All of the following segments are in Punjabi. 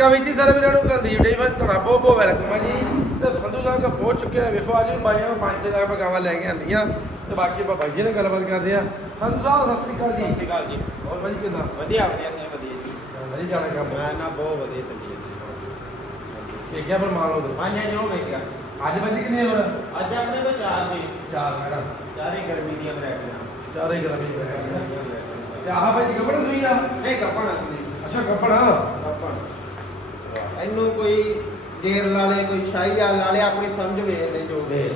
ਕਮੇਟੀ ਸਾਰੇ ਵੀਰਾਂ ਨੂੰ ਕੁਲਦੀਪ ਡੇ ਫਿਰ ਤੁਹਾਡਾ ਬਹੁਤ ਬਹੁਤ ਵੈਲਕਮ ਹੈ ਜੀ। ਤੇ ਸੰਧੂ ਸਾਹਿਬ ਦਾ ਪਹੁੰਚ ਚੁੱਕਿਆ ਹੈ ਵੇਖੋ ਅੱਜ ਬਾਈਆਂ ਨੂੰ ਪੰਜ ਦੇ ਲੱਖ ਗਾਵਾਂ ਲੈ ਕੇ ਆਂਦੀਆਂ ਤੇ ਬਾਕੀ ਆਪਾਂ ਬਾਈ ਜੀ ਨਾਲ ਗੱਲਬਾਤ ਕਰਦੇ ਆ। ਸੰਧੂ ਸਾਹਿਬ ਸਤਿ ਸ਼੍ਰੀ ਅਕਾਲ ਸਤਿ ਜੀ ਸ਼੍ਰੀ ਅਕਾਲ ਜੀ। ਹੋਰ ਬਾਈ ਕਿਦਾਂ? ਵਧੀਆ ਵਧੀਆ ਤੇ ਵਧੀਆ ਜੀ? ਵਧੀਆ ਜਾਣਾ ਕੰਮ। ਮੈਂ ਨਾ ਬਹੁਤ ਵਧੀਆ ਚੱਲੀ ਇਹ ਕਿਆ ਪਰ ਮਾਲ ਹੋ ਪੰਜ ਜੋ ਹੋ ਗਿਆ ਅੱਜ ਬਾਜੀ ਕਿੰਨੇ ਹੋਰ? ਅੱਜ ਆਪਣੇ ਕੋਲ ਚਾਰ ਨੇ। ਚਾਰ ਮੈਡਮ ਚਾਰੇ ਗਰਮੀ ਦੀਆਂ ਵੈਰਾਈਟੀਆਂ। ਚਾਰੇ ਗਰਮੀ ਤੇ ਆਹ ਬਾਈ ਕੱਪੜੇ ਸੂਈ ਆ? ਨਹੀਂ ਅੱਛਾ ਕੱਪੜਾ। ਕੱਪਣ ਇਹਨੂੰ ਕੋਈ ਗੇਰ ਲਾ ਲੇ ਕੋਈ ਸ਼ਾਹੀ ਆ ਲਾ ਲੇ ਆਪਣੀ ਸਮਝ ਵੇਖ ਲੈ ਜੋ ਦੇ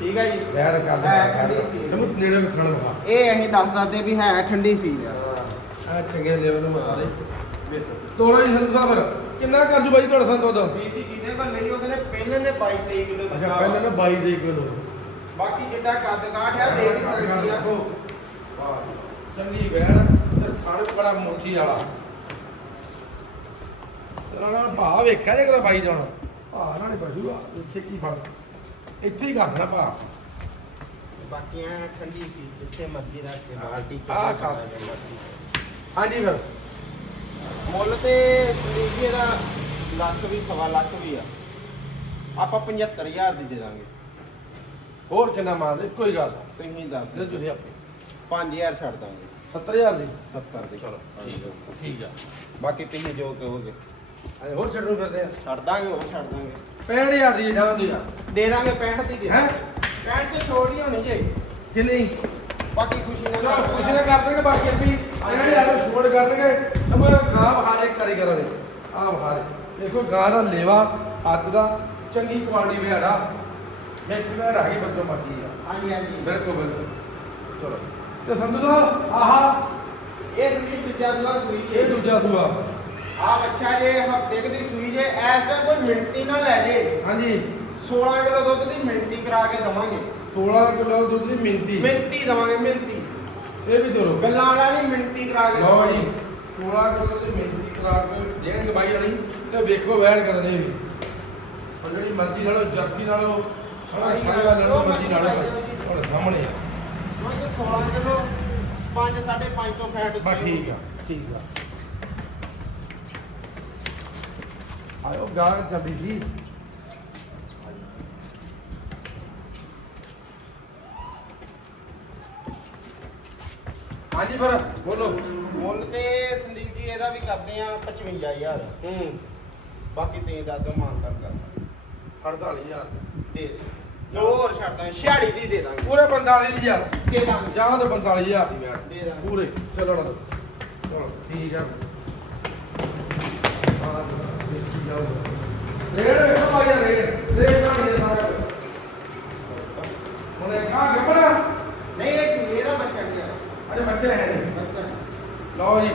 ਠੀਕ ਹੈ ਜੀ? ਬੈਰ ਕਰ ਹੈ, ਠੰਡੀ ਸੀ। ਚਲੋ ਨੇੜੇ ਵੇਖਣ ਲਗਾ ਇਹ ਅਸੀਂ ਦੱਸ ਸਕਦੇ ਵੀ ਹੈ ਠੰਡੀ ਸੀ ਆ ਚੰਗੇ ਲੈਵਲ ਨੂੰ ਦੇ। ਤੋਰਾ ਜੀ ਸੰਧੂ ਸਾਹਿਬ। ਕਿੰਨਾ ਕਰ ਜੂ ਬਾਈ ਤੁਹਾਡਾ ਸੰਤ ਦੁੱਧ ਬੀਬੀ ਜਿਹਦੇ ਕੋਲ ਲਈ ਉਹ ਕਹਿੰਦੇ ਪਹਿਲੇ ਨੇ 22 23 ਕਿਲੋ ਅੱਛਾ ਪਹਿਲਾਂ ਨਾ 22 ਦੇ ਕਿਲੋ। ਬਾਕੀ ਜਿੱਡਾ ਕੱਦ ਕਾਠ ਆ ਦੇ ਵੀ ਸਕਦੀ ਆ ਚੰਗੀ ਵੈਣ ਤੇ ਥਣ ਬੜਾ ਮੁੱਠੀ ਵਾਲਾ। ਨਾ ਭਾ ਵੇਖਿਆ ਜੇ ਕਰਾ ਬਾਈ ਜਾਣਾ? ਭਾ ਨਾ ਨਹੀਂ ਪਸ਼ੂ ਆ ਇੱਥੇ ਕੀ ਫੜ ਇੱਥੇ ਹੀ ਕਰਨਾ ਭਾ। ਬਾਕੀ ਐ ਠੰਡੀ ਸੀ ਜਿੱਥੇ ਮਰਜ਼ੀ ਰੱਖ ਕੇ ਬਾਲਟੀ ਆਹ ਖਾਸ। ਹਾਂਜੀ ਫਿਰ। ਮੁੱਲ ਤੇ ਸੰਦੀਪ ਜੀ ਇਹਦਾ ਲੱਖ ਵੀ ਸਵਾ ਲੱਖ ਵੀ ਆ। ਆਪਾਂ 75000 ਦੀ ਦੇ ਦਾਂਗੇ। ਹੋਰ ਕਿੰਨਾ ਮਾਰ ਇੱਕੋ ਹੀ ਗੱਲ ਤੁਸੀਂ ਦੱਸ ਜੇ ਦਿਓ ਤੁਸੀਂ ਆਪੇ 5000 ਛੱਡ ਦਾਂਗੇ। 70000 ਦੀ? 70 ਦੀ। ਚਲੋ ਠੀਕ ਆ। ਠੀਕ ਆ ਬਾਕੀ ਤੁਸੀਂ ਜੋ ਕਹੋਗੇ। ਅਜੇ ਹੋਰ ਛੱਡੂ ਫਿਰਦੇ ਆ। ਛੱਡ ਦਾਂਗੇ ਉਹ ਛੱਡ ਦਾਂਗੇ। 65000 ਦੀ ਜਾਉਂਦੀ ਆ। ਦੇ ਦਾਂਗੇ 65 ਦੀ ਦੇ ਹੈਂ? 65 ਤੇ ਛੋੜ ਹੀ ਹੋਣੀ ਜੇ। ਕਿੰਨੀ? ਬਾਕੀ ਖੁਸ਼ੀ ਨਾਲ ਚਲੋ ਕੁਛ ਨਾ ਕਰ ਦੇਣਗੇ ਬਾਕੀ ਅੱਪੀ ਜਿਹੜੇ ਯਾਰ ਛੋੜ ਕਰ ਦੇਣਗੇ। ਨਮੋ ਗਾਂ ਵਿਖਾ ਦੇ ਕਾਰੀਗਰਾਂ ਨੇ। ਆਹ ਵਿਖਾ ਦੇ। ਦੇਖੋ ਗਾਂ ਦਾ ਲੇਵਾ ਹੱਥ ਦਾ ਚੰਗੀ ਕੁਆਲਿਟੀ ਵਿਹਾੜਾ। ਮਿਕਸ ਵਿਹਾੜਾ ਹੈਗੀ ਬੱਚੋ ਮਰਜ਼ੀ ਆ। ਹਾਂਜੀ ਹਾਂਜੀ। ਬਿਲਕੁਲ ਬਿਲਕੁਲ। ਚਲੋ। ਤੇ ਸੰਧੂ ਆਹ। ਇਹ ਸੰਦੀਪ ਦੂਜਾ ਦੂਆ ਸੂਈ ਇਹ ਦੂਜਾ ਸੂਆ। ਆ ਬੱਚਾ ਜੇ ਹਫ਼ਤੇ ਦੀ ਸੂਈ ਜੇ ਐਸ ਟਾਈਮ ਕੋਈ ਮਿੰਟੀ ਨਾ ਲੈ ਜੇ। ਹਾਂਜੀ। 16 ਕਿਲੋ ਦੁੱਧ ਦੀ ਮਿੰਟੀ ਕਰਾ ਕੇ ਦਵਾਂਗੇ। 16 ਕਿਲੋ ਦੁੱਧ ਦੀ ਮਿੰਤੀ ਮਿੰਟੀ ਦਵਾਂਗੇ ਮਿੰਟੀ। ਇਹ ਵੀ ਦੋਰੋ ਗੱਲਾਂ ਵਾਲਾ ਨਹੀਂ ਮਿੰਟੀ ਕਰਾ ਕੇ ਲਓ। ਜੀ 16 ਕਿਲੋ ਦੀ ਮਿੰਤੀ ਕਰਾ ਕੇ ਦੇਣਗੇ ਬਾਈ ਵਾਲੀ ਤੇ ਵੇਖੋ ਵੈਣ ਕਰਦੇ ਵੀ। ਔਰ ਜਿਹੜੀ ਮਰਜ਼ੀ ਨਾਲੋਂ ਜਰਸੀ ਨਾਲੋਂ ਸਾਰਾ ਸਾਰਾ ਨਾਲੋਂ ਮਰਜ਼ੀ ਨਾਲੋਂ। ਹੁਣ ਸਾਹਮਣੇ ਆ। ਦੁੱਧ 16 ਕਿਲੋ 5 5.5 ਤੋਂ ਫੈਟ ਬਸ ਠੀਕ ਆ ਠੀਕ ਆ। ਆਇਓ ਗਾਂ ਚੱਲੀ ਸੀ ਹਾਂਜੀ ਫਿਰ ਬੋਲੋ। ਮੁੱਲ ਤੇ ਸੰਦੀਪ ਜੀ ਇਹਦਾ ਵੀ ਕਰਦੇ ਆ 55000 ਹੂੰ। ਬਾਕੀ ਤੇ ਦਾ ਦੋ ਮਾਨਤਨ ਕਰਦਾ। 48000 ਦੇ ਦੇ। ਦੋ ਹੋਰ ਛੱਡਦਾ 46 ਦੀ ਦੇ ਦਾਂਗੇ। ਪੂਰੇ 45000 ਦੇ ਦਾਂਗੇ। ਜਾਂ ਤੇ 45000 ਦੀ ਵੈਟ ਦੇ ਦਾਂਗੇ। ਪੂਰੇ। ਚਲੋ ਚਲੋ। ਠੀਕ ਆ ਰੇਡ ਵੇਖੋ ਭਾਈ ਰੇਡ ਰੇਡ ਨਾ ਨਹੀਂ ਸਾਰਾ ਉਹਨੇ ਕਹਾ ਗੱਪਣਾ ਨਹੀਂ ਇਹ ਦਾ ਬੱਚਾ ਨਹੀਂ ਆ। ਅਜੇ ਬੱਚੇ ਹੈ ਨਹੀਂ ਬੱਚਾ ਲਓ ਜੀ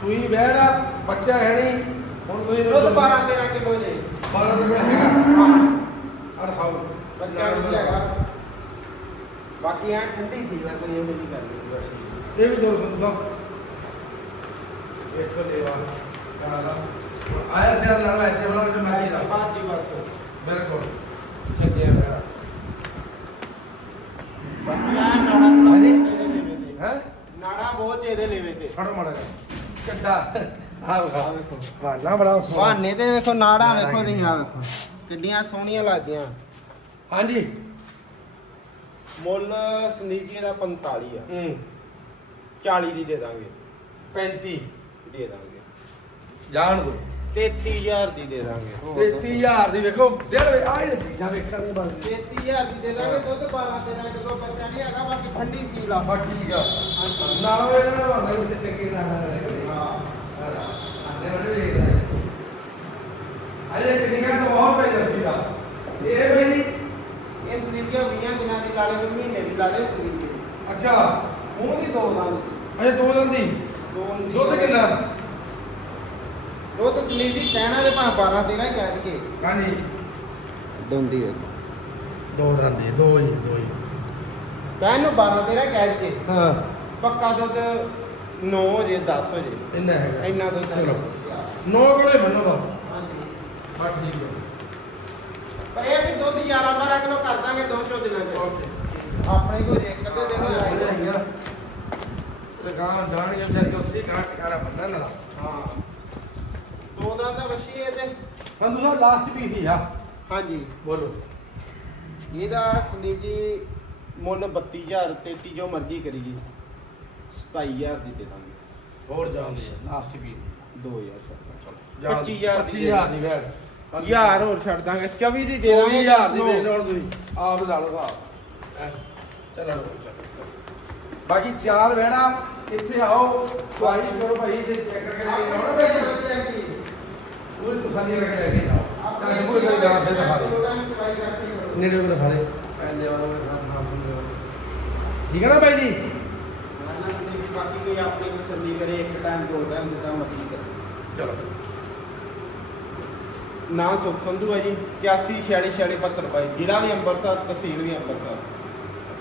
ਸੂਈ ਆ ਬੱਚਾ ਹੈ ਨਹੀਂ। ਹੁਣ ਤੁਸੀਂ ਦੁੱਧ 12 13 ਕਿਲੋ ਜੇ। 12 ਦੇ ਕੋਲ ਹੈਗਾ? ਹਾਂ ਅੜ ਖਾਓ ਬੱਚਾ ਨਹੀਂ ਹੈਗਾ। ਬਾਕੀ ਐ ਠੰਡੀ ਸੀ ਨਾ ਕੋਈ ਇਹ ਨਹੀਂ ਕਰਨੀ। ਇਹ ਵੀ ਦੋ ਸੁਣਦਾ ਇੱਕ ਦੇਵਾ ਕਾਲਾ ਆਇਆ ਸਿਰ ਲੜਾ ਇੱਥੇ ਬਣਾ ਜੋ ਮੈਂ ਕੀ ਬਾਤ ਜੀ ਬਸ ਬਿਲਕੁਲ। ਚੱਕਿਆ ਮੇਰਾ ਆ ਨਾੜਾ ਹੈ? ਨਾੜਾ ਬਹੁਤ ਇਹਦੇ ਲੈਵੇ ਤੇ ਫੜੋ ਮਾੜਾ ਚੱਡਾ। ਆ ਵਾ ਆ ਵੇਖੋ। ਵਾਲਾ ਬੜਾ ਸੋਹਣਾ। ਬਹਾਨੇ ਤੇ ਵੇਖੋ ਨਾੜਾ ਵੇਖੋ ਤੁਸੀਂ ਆ ਵੇਖੋ। ਕਿੱਡੀਆਂ ਸੋਹਣੀਆਂ ਲੱਗਦੀਆਂ। ਹਾਂਜੀ। ਮੁੱਲ ਸੰਦੀਪ ਦਾ 45 ਆ। ਹੂੰ। 40 ਦੀ ਦੇ ਦਾਂਗੇ। 35 ਦੇ ਦਾਂਗੇ। ਜਾਣ ਦੋ। 33000 ਦੀ ਦੇ ਦਾਂਗੇ। 33000 ਦੀ ਵੇਖੋ ਦੇਰ ਆ ਇਹ ਚੀਜ਼ਾਂ ਵੇਖਣ ਦੀ ਬਾਤ 33000 ਦੀ ਦੇ ਦਾਂਗੇ ਦੁੱਧ 12 13 ਕਿਲੋ ਬੱਚਾ ਨਹੀਂ ਹੈਗਾ ਬਾਕੀ ਠੰਡੀ ਸੀਲ ਆ। ਬਾ ਠੀਕ ਆ। ਨਾ ਇਹਨਾਂ ਨੂੰ ਆਉਂਦੇ ਉੱਤੇ ਟੱਕੇ ਨਾ ਹਾਂ। ਆਂਦੇ ਵਾਲੇ ਵੇਖਦਾ ਅਰੇ ਕਿੰਨੀਆਂ ਤਾਂ ਬਹੁਤ ਪੈ ਜਾਂਦੀ ਦਾ ਇਹ ਵੀ ਨਹੀਂ। ਸੰਦੀਪ ਜੀ 20 ਦਿਨਾਂ ਦੀ ਲਾਲੇ ਨੂੰ ਮਹੀਨੇ ਦੀ ਲਾਲੇ ਸੂਈ ਅੱਛਾ। ਉਹ ਵੀ ਦੋ ਦੰਦ। ਅਜੇ ਦੋ ਦਿਨ ਦੀ? ਦੋ ਦੀ। ਦੁੱਧ ਕਿੰਨਾ? ਦੁੱਧ ਸੰਦੀਪ ਜੀ ਕਹਿਣਾ ਤੇ ਭਾਂ 12 13 ਹੀ ਕਹਿ ਕੇ। ਹਾਂਜੀ। ਦੁੰਦੀ ਹੈ ਦੋ ਦਿਨ ਦੀ ਦੋ ਹੀ ਦੋ ਹੀ ਕਹਿਣ ਨੂੰ 12 13 ਕਹਿ ਕੇ। ਹਾਂ। ਪੱਕਾ ਦੁੱਧ 9 ਹੋ ਜੇ 10 ਹੋ ਜੇ ਇੰਨਾ ਹੈਗਾ। ਇੰਨਾ ਦੁੱਧ ਚਲੋ। ਨੌ ਕੋਲੇ ਬੰਨੋ ਬਸ। ਹਾਂਜੀ। ਬਾ ਠੀਕ ਹੈ ਪਰ ਇਹ ਵੀ ਦੁੱਧ 11 12 ਕਿਲੋ ਕਰ ਦਾਂਗੇ ਦੋ ਚੋ ਦਿਨਾਂ ਚ। ਆਪਣੇ ਕੋਈ ਇੱਕ ਅੱਧੇ ਦਿਨ ਤੇ ਗਾਂ ਜਾਣਗੇ ਵਿਚਾਰ ਕੇ ਉੱਥੇ ਹੀ ਗਾਂ ਟਿਕਾਣਾ ਬੰਨਣ ਵਾਲਾ ਹਾਂ ਦੋ ਦਾ ਤਾਂ ਵਸ਼ੀ ਹੈ ਤੇ ਸੰਧੂ ਸਾਹਿਬ ਲਾਸਟ ਪੀਸ ਹੀ ਆ। ਹਾਂਜੀ। ਬੋਲੋ। ਇਹਦਾ ਸੰਦੀਪ ਜੀ ਮੁੱਲ 32000 33 ਜੋ ਮਰਜ਼ੀ ਕਰੀ ਜੀ 27000 ਦੀ ਦੇ ਦਾਂਗੇ। ਹੋਰ ਜਾਂਦੇ ਆ ਲਾਸਟ ਪੀਸ 2000 ਛੱਡ ਚਲੋ 25000 ਦੀ 25000 ਦੀ ਵੈਟ ਯਾਰ ਹੋਰ ਛੱਡ ਦਾਂਗੇ। 24 ਦੀ ਦੇ ਦਾਂਗੇ 25000 ਦੀ ਵੇਚ ਲਓ ਤੁਸੀਂ। ਆਪ ਲਾ ਲਓ ਸਾਹਿਬ ਹੈਂ। ਚਲੋ ਚਲੋ, ਚਲੋ ਬਾਕੀ ਚਾਰ ਵੈੜਾ ਇੱਥੇ ਆਓ। ਕਰੋ ਭਾਈ ਜੇ ਚੈੱਕ ਕਰਕੇ ਲੈ ਕੇ ਆਉਣਾ ਭਾਈ ਪੂਰੀ ਤਸੱਲੀ ਕਰਕੇ ਲੈ ਕੇ ਤਾਂ ਕੋਈ ਗੱਲ ਨਾ ਫਿਰ ਦਿਖਾ ਦੇ ਨੇੜੇ ਕੋਲ ਦਿਖਾ ਦੇ। ਪੈਂਦੇ ਵਾਲਾ ਠੀਕ ਹੈ ਨਾ ਭਾਈ ਜੀ? ਬਾਕੀ ਕੋਈ ਆਪਣੀ ਤਸੱਲੀ ਕਰੇ ਇੱਕ ਟਾਈਮ ਦੋ ਟਾਈਮ ਜਿੱਦਾਂ ਮਰਜ਼ੀ ਕਰੇ ਚਲੋ। ਨਾਂ ਸੁਖ ਸੰਧੂ ਹੈ ਜੀ 81 46 46 72 ਜ਼ਿਲ੍ਹਾ ਵੀ ਅੰਮ੍ਰਿਤਸਰ ਤਹਿਸੀਲ ਵੀ ਅੰਮ੍ਰਿਤਸਰ